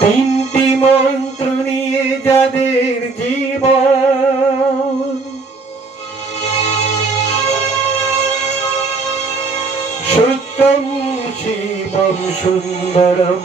তিনটি মন্ত্র নিয়ে যাদের জীবন সত্যম শিবম সুন্দরম।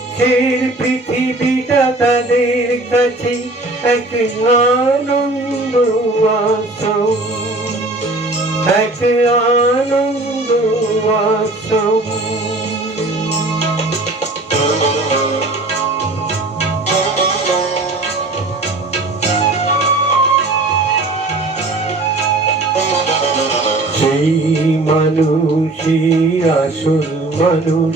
দুঃখের পৃথিবীটা তাদের কাছে এক আনন্দ আশ্রম। এক আনন্দ আশ্রম। সেই মানুষই আসল মানুষ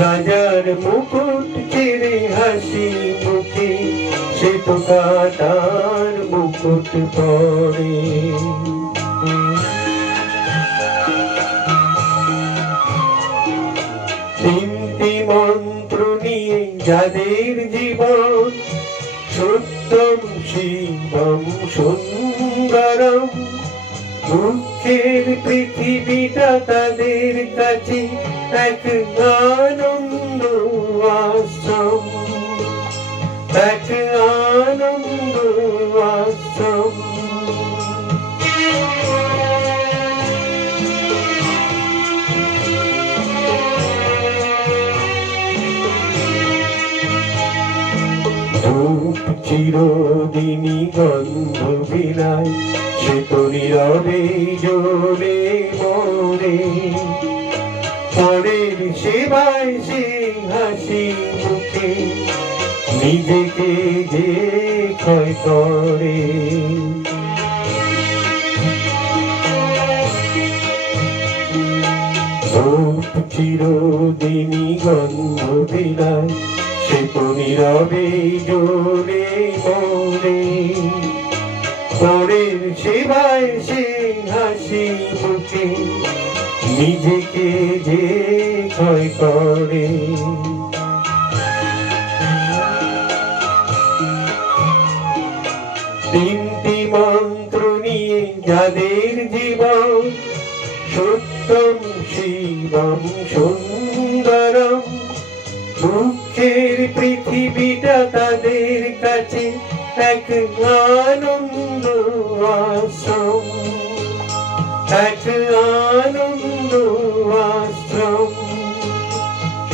রাজার মুকুট ছেড়ে হাসি মুখে, সে তো কাটার মুকুট পরে। তিনটি মন্ত্র নিয়ে যাদের জীবন, সত্যম শিবম সুন্দরম। দুঃখের পৃথিবীটা তাদের কাছে এক আনন্দ আশ্রম। এক ধূপ চিরদিনই গন্ধ বিলায় সে তো নীরবে জোরে মরে। পরের সেবায় সে হাসি মুখে, নিজেকে যে ক্ষয় করে। ধূপ চিরদিনই গন্ধ বিলায় সে তো নীরবে জোরে মরে পরের সেবায় সে হাসি মুখে নিজেকে যে ক্ষয় করে। তিনটি মন্ত্র নিয়ে যাদের জীবন সত্যম শিবম সুন্দরম দুঃখের পৃথিবীটা তাদের কাছে এক আনন্দ আশ্রম। এক আনন্দ আশ্রম।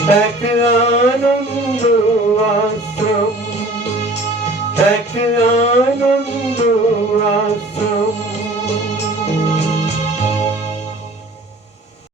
এক আনন্দ আশ্রম। এক আনন্দ আশ্রম।